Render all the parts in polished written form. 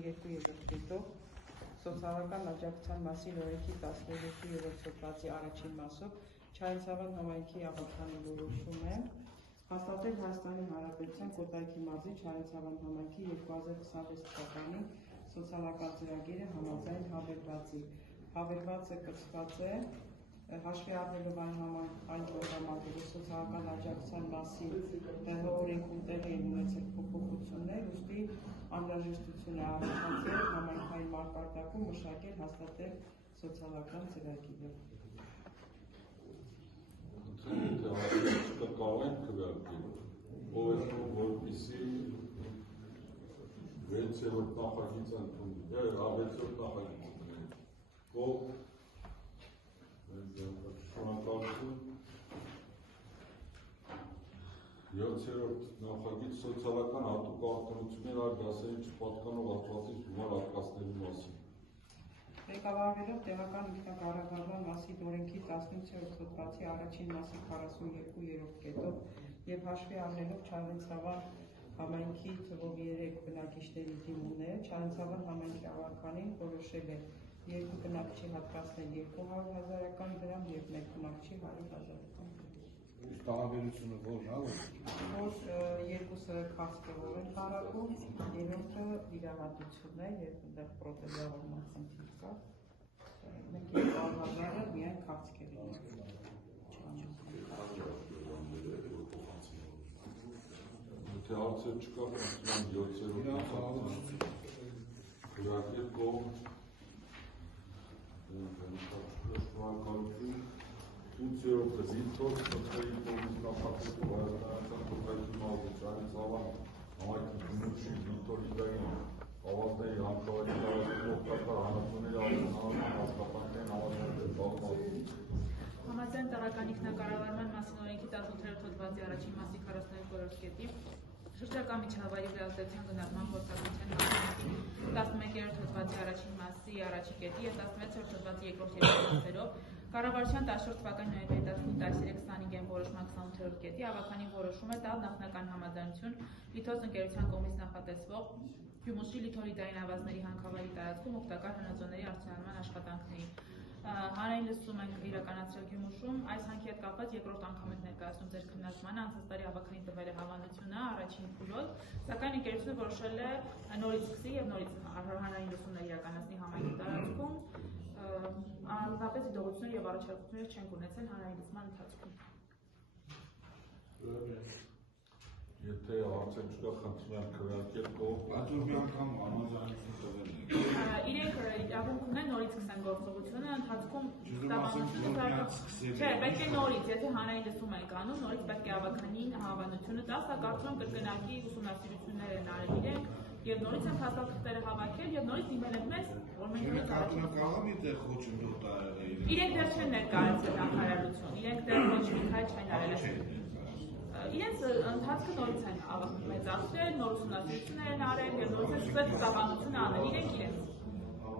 42% սոցիալական աջակցության մասին օրենքի 13-րդ հոդվածի առաջին մասով Չարենցավան համայնքի ավարտանի որոշում է հաստատել Հայաստանի Հանրապետության Կոտայքի մարզի Չարենցավան համայնքի 2026 թվականի սոցիալական ծրագիրը համաձայն հավելվածի։ Հավելվածը կցված է հաշվի առնելով այն պրոգրամատորի սոցիալական աջակցության մասին ՀՀ օրենքում տեղի են ունեցել փոփոխություններ, ուստի անհրաժեշտություն է առաջացել համայնքային մակարդակում մշակել հաստատել սոցիալական ծրագիրը։ Կարող ենք քվեարկել, որպեսզի 6-րդ նախագիծ ընդունել, 6-րդ նախագիծ շնորհակալություն 7-րդ նախագիծ սոցիալական հատուկ արտոնություններ այլ դասերին չպատկանող արտադրիչ գումար արկածների մասին։ Ղեկավարվելով տեղական ինքնակառավարման մասին օրենքի 18-րդ հոդվածի առաջին մասի 42-րդ կետով եւ հաշվի առնելով Չարենցավան համայնքի թվով 3 բնակիչների դիմումները, Չարենցավան համայնքի ավականին որոշել է 2 բնակչի հատկացնել 200,000 դրամ եւ 1 բնակչի 100,000 Իսկ տարաբերությունը որն է, որ երկուսը քաղցկեղով են տարածում, երրորդը վիրահատություն է եւ այնտեղ պրոթեզավորման խնդիր կա։ Մենք 200,000-ը միայն քաղցկեղին Եթե հարցեր չկա, խնդրում 7-րդ քվեարկել կողմ շնորհակալություն 8-րդ զինթոց խնդրի կողմից նախատեսվում Հայաստանական Կոտայքի մարզի Չարենցավան համայնքի գնուշի զինթորիկային ավազների հանքավայրի տարածքում օգտակար հանածոների արտոնային աշխատանքներին ավազների բաղմազում Համաձայն տեղական ինքնակառավարման մասին օրենքի 18-րդ հոդվածի առաջին մասի 42-րդ կետի շրջակա միջավայրի վերահսկողության գնահատման փորձառության մասին 11-րդ հոդվածի առաջին մասի առաջի կետի եւ 16-րդ հոդվածի երկրորդ երեք կառավարության 14 թվականի նոյեմբերի 18-25-ին որոշման 28-րդ կետի ավականին որոշում է տալ նախնական համաձայնություն լիթոս ընկերության կողմից նախատեսվող Գյումուշի լիթորիդային ավազների հանքավայրի տարածքում օգտակար հանածոների արտոնման աշխատանքներին Հանրային լսում ենք իրականացրել Գյումուշում, այս հանքի հետ կապված երկրորդ անգամ եք ներկայացնում ձեր քննարկմանը, անցած տարի ավականին տվել է հավանությունը առաջին փուլով, սակայն ընկերությունը որոշել է նորից սկսի եւ նորից հանրային լսումներ իրականացնի համայնքի տարածքում, անհատապես դիտողություններ եւ առաջարկություններ չեն ունեցել հանրային լսման ընթացքում։ Եթե հարցեր չկա, խնդրում եմ քվեարկել կողմ Ատուր մի անգամ համաձայնություն տվել Իրենք իրավունք ունեն նորից սկսեն գործողությունը, ընթացքում Չէ, պետք է նորից, եթե հանրային լսում ենք անում, նորից պետք է ավականին հավանությունը տալ, սա կարծում եմ կրկնակի ուսումնասիրություններ են արել իրենք եւ նորից են փաստաթղթերը հավաքել եւ նորից դիմել են մեզ, որ մենք նորից կարող մի տեղ խոչընդոտ տարել Իրենք դեռ չեն ներկայացրել նախարարություն, իրենք դեռ ոչ մի քայլ չեն արել Իրենց ընթացքը նորից են մեծացրել, նոր ուսումնասիրություններ են արել եւ նորից են սկսել ծավալությունը անել իրենք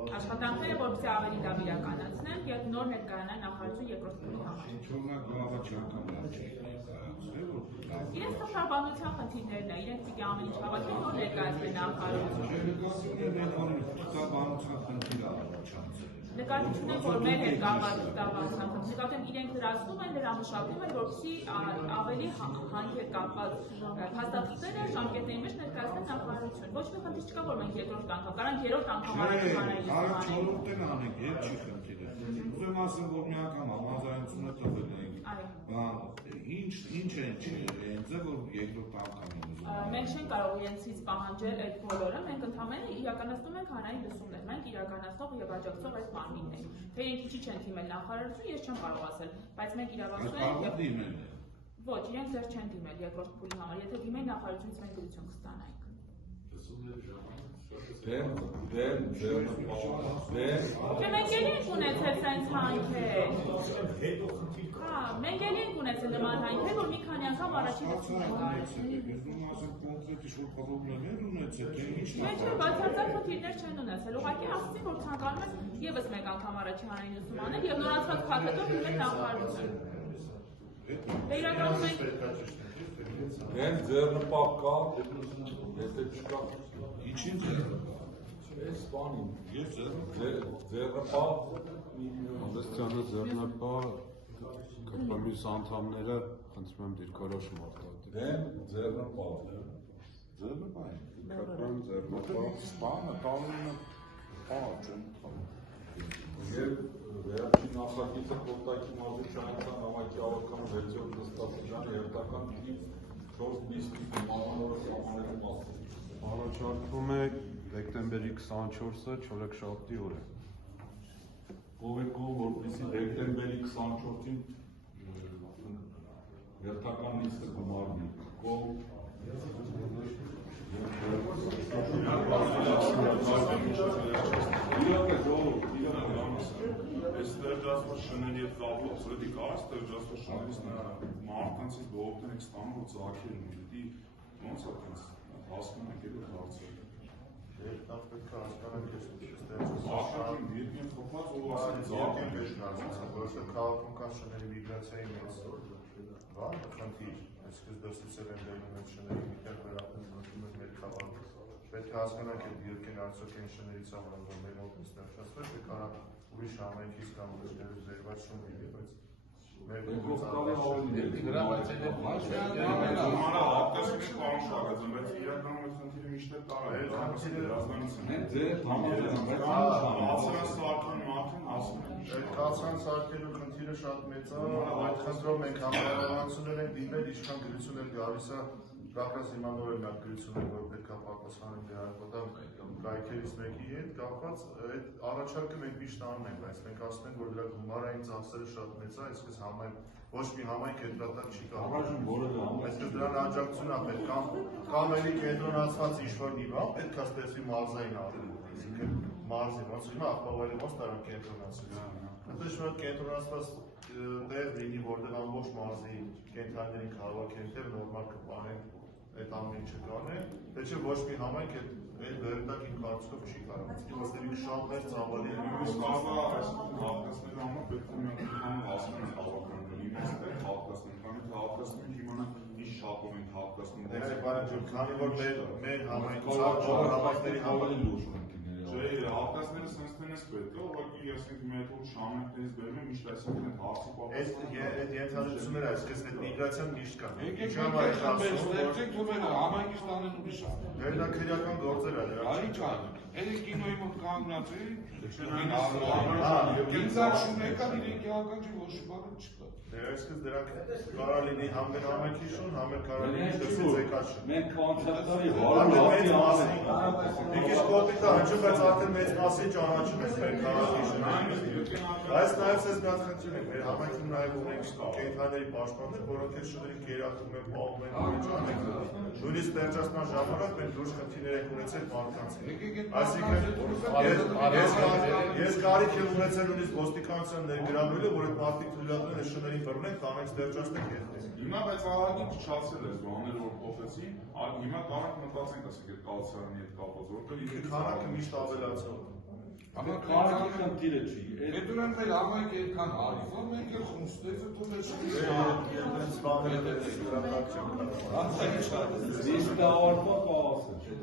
աշխատանքները, որպեսզի ավելի լավ իրականացնեն եւ նոր ներկայանան նախարարություն երկրորդ փուլի համար։ Իրենց սոցիալաբանության խնդիրներն է, իրենք պիտի ամեն ինչ հավաքեն, նոր ներկայացնեն նախարարություն։ Նկատիչն է, որ մեր հետ կապված սոցիալաբանության խնդիր, նկատեմ իրենք լրացնում են, լրամշակում են, որպեսզի ավելի հանքի հետ կապված փաստաթղթերը ժամկետների մեջ ներկայացնեն նախարարություն։ Ոչ մի խնդիր չկա, որ մենք երկրորդ անգամ, կարանք երրորդ անգամ չորրորդն անենք, երբ չի խնդիրը։ Ուզում ասեմ, որ մի անգամ համաձայնությունը տվել ենք։ Ինչ են հենց է, որ երկրորդ անգամ են ուզում։ Մենք չենք կարող իրենցից պահանջել այդ բոլորը, մենք ընդհանրապես իրականացնում ենք հանրային լսումներ, մենք իրականացնող եւ աջակցող այդ մարմիններ։ Թե իրենք ինչի չեն դիմել նախարարություն, ես չեմ կարող ասել, բայց մենք իրավասու ենք։ Ոչ, իրենք դեռ չեն դիմել երկրորդ փուլի համար, եթե դիմեն նախարարությունից մենք դրություն կստանանք։ Մենք էլի ենք ունեցել սենց հանքեր։ Մենք էլի ենք ունեցել նման հանքեր, որ մի քանի անգամ առաջին լսում ենք արել։ Բացարձակ խնդիրներ չեն ունեցել, ուղղակի ասացին, որ ցանկանում են ևս մեկ անգամ առաջին հանրային լսում անել եւ նորացված փաթեթով դիմել նախարարություն։ Իրականում Հենց ձեռնպահ կա, եթե չկա, Ինչին ձեռնպահ։ սպանին։ Ես Ձեռնպահ Հանդեսյանը ձեռնապահ կպմիս անդամները խնդրում եմ դիրքորոշում արտադրել։ դեմ ձեռնպահ։ ձեռնպահ Կպմ ձեռնապահ սպանը տալինը չեն Եվ վերջին նախագիծը Կոտայքի մարզի Չայնցան համայնքի ավարտական 6-րդ նստաշրջանի հերթական թիվ 4 բիսկի մանանորը սահմանելու մասին։ Առաջարկվում է դեկտեմբերի 24-ը չորեքշաբթի օրը։ Ով է կողմ, որպեսզի դեկտեմբերի 24-ին հերթական նիստը գումարվի։ Կողմ Ստերջասվա շների հետ կապող սրդի կար, ստերջասվա շանից մարդանցից բողոքներ եք ստանում, որ ծաղքեր են ուտի, ոնց է տենց հասկանանք էլ հարցը։ Երբ պետք է հասկանանք ես ստերջասվա Աշակին դիրք են խոպած, ով ասեն ծաղք են պետք է հասկանանք, որովհետև քաղաքական շների միգրացիայի մեծ խնդիր, այսպես դասուցել են դերում այդ շների միտեղ վերապնվում է մեր քաղաքը։ Պետք է հասկանանք այդ երկեն արդյոք են շներից ավանդում մեր օգնի ստեղծվել, թե կարա ուրիշ համայնքից կամ ուրիշներով ձերված շուն լինի, բայց մեր Մանա հապտեսնի պարոն Շագազան, բայց իրականում այդ խնդիրը միշտ է տարա, Այդ կացան սարքելու խնդիրը շատ մեծ է, այդ խնդրով մենք համարավանություններ ենք դիմել, ինչքան գրություն էլ գալիս է, կապրած հիմա նոր էլ գրություն է, որ պետք է պատասխանենք դերակոտամ կայքերից մեկի հետ, կապված այդ առաջարկը մենք միշտ անում ենք, բայց մենք ասում ենք, որ դրա գումարային ծախսերը շատ մեծ է, այսպես ոչ մի համայնք հետրատակ չի կարող։ Այսպես դրան աջակցություն է պետք, կամ էլի կենտրոնացված ինչ-որ մի բան, պետք է ստեղծվի մարզային առում, այսինքն մարզի, ոնց հիմա աղբավայրը ոնց տարան կենտրոնացվի։ Այդպես որ կենտրոնացված տեղ լինի, որտեղ ամբողջ մարզի կենտրոններին քաղաք են տեղ նորմալ կպահեն այդ ամեն ինչը կանեն, թե չէ ոչ մի համայնք այդ վերդակ իմ կարծիքով չի կարող։ Որտեղ շատ մեծ ծավալի Իմս կարվա հաղթասնելու համար պետք է մենք հասնում ենք հավաքան գնի մեզ տեղ հաղթասնենք, քանի թե հաղթասնում ենք իմանանք ինչ շատով ենք հաղթասնում։ Քանի որ մեր համայնքի համայնքների ավելի լուրջ խնդիրներ Չէ, հաղթասները սենց տենես պետք է, ուղղակի ասենք մի հատ շամենքներից բերում եմ միշտ այսինքն այդ հարցի Այդ ենթադրությունները այսպես այդ միգրացիան միշտ կան։ Եկեք մենք ստեղծենք ու մենք համայնքի ստանեն ուրիշ ան։ Դա քրեական գործեր է դրա։ Այ չան։ Էլի կինոյի մոտ կանգնած է։ Ինձ եկա իրենք ական չի ոչ բան չկա։ Այսպես դրանք կարա լինի համ մեր համայնքի շուն, համ էլ կարա լինի դրսից եկած շուն։ Մենք կոնցեպտորի Եկես կոտիկը հնչում, բայց արդեն մեծ մասի ճանաչում ես մեր քաղաքի շուն։ Բայց նաև ես գազխնդիր ենք, մեր համայնքում նաև ունենք կենդանիների պաշտպաններ, որոնք այս շուներին կերակրում են, պահում են, նույնիսկ ստեղծման ժամանակ մենք լուրջ խնդիրներ ենք ունեցել մարդկանց հետ։ Այսինքն ես կարիք եմ ունեցել նույնիսկ ոստիկանության ներգրավելու, որ այդ մարդիկ թույլատրեն այս շուներին բռնեն, կանենք ստեղծանք հետս։ Հիմա բայց ահագին փչացել է բաները որ փոխեցին, հիմա կարանք մտածենք ասենք այդ կալցարանի հետ կապված, որովհետեւ քանակը միշտ ավելացել է։ Amma Կարքի խնդիրը չի։ Այդ դրանք էլ համայնք այդքան արի, որ մենք էլ խումստեզը թողես Ես բաները դրական չեմ կարող։ Իսկ դա օրվա կասը չէ։